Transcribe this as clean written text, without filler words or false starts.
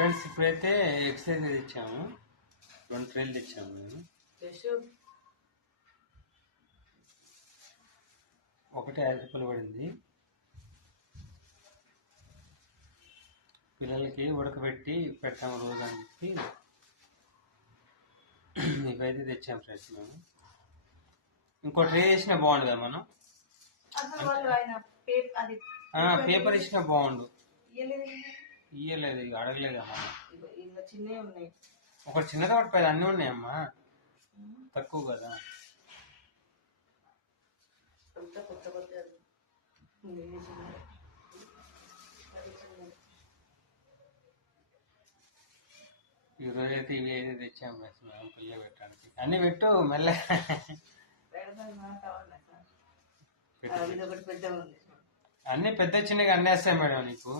Friends ఇప్పుడైతే exercise తెచ్చాము, 2 ట్రైలు తెచ్చాము. మేము ఒకటే 5 రూపాయలు పడింది. పిల్లలకి ఉడకబెట్టి పెట్టాము రోజు అని చెప్పి ఇవైతే తెచ్చాము ఫ్రెండ్స్. మేము ఇంకో ట్రే వేసినా బాగుండు కదా మనం, పేపర్ ఇచ్చినా బాగుండు. ఇయ్యలేదు, అడగలేదమ్మా. ఒకటి చిన్నది ఒకటి పెద్ద, అన్నీ ఉన్నాయమ్మా, తక్కువ కదా. ఈరోజు అయితే ఇవి అయితే తెచ్చాము మేము పిల్ల పెట్టడానికి. అన్ని పెట్టు మెల్ల. అన్ని పెద్ద చిన్నగా అన్నీ వేస్తాయి మేడం నీకు.